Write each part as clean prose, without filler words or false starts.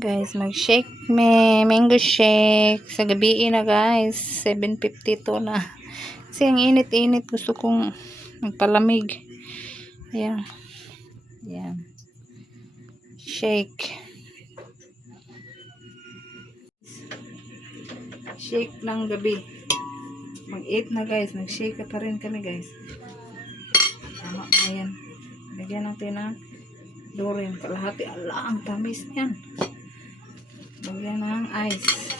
Guys, mag-shake mango shake. Sa gabi na guys, 7:52 na. Kasi ang init-init, gusto kong magpalamig. Ayan. Ayan. Shake. Shake ng gabi. Mag-8 na guys, nag-shake pa rin kami guys. Tama, ayan. Lagyan natin ng Dorin. Kalahati, ala, ang tamis yan. Lagyan ng ice.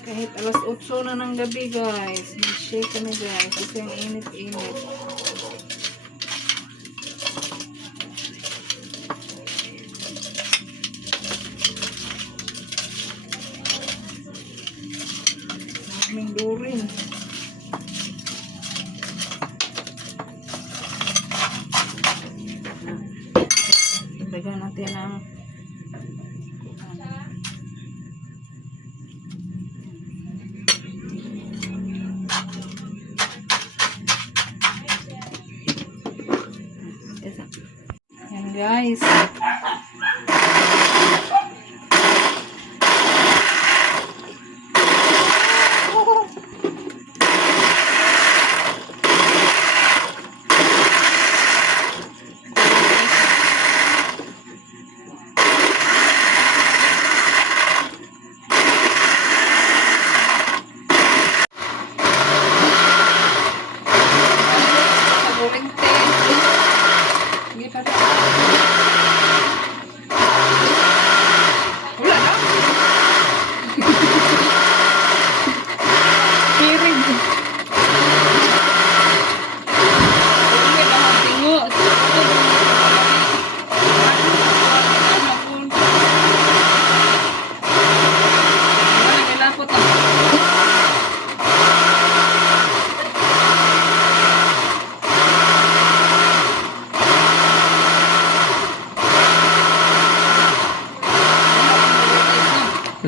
Kahit alas 8 na ng gabi guys, mag-shake kami guys. Kasi ang init-init. Maraming Dorin. Lagyan natin ng yan guys.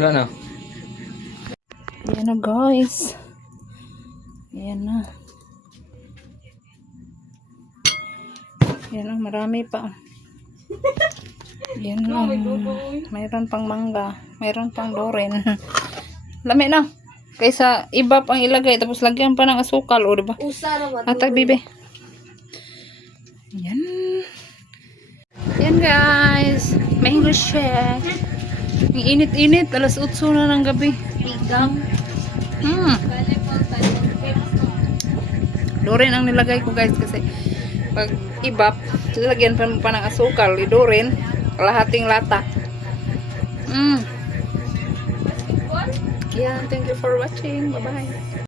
Wala na. Ayan na guys. Ayan na. Ayan na, marami pa. Ayan na. Mayroon pang mangga. Mayroon pang Dorin. Lami na. Kaysa iba pang ilagay. Tapos lagyan pa ng asukal. O diba? Atay bibe. Ayan. Ayan guys. Mango shake. Ang init-init, alas 8 na ng gabi. Dorin ang nilagay ko guys kasi pag ibap, lalagyan pa ng asukal, Dorin, kalahating lata. Yan, thank you for watching. Bye-bye.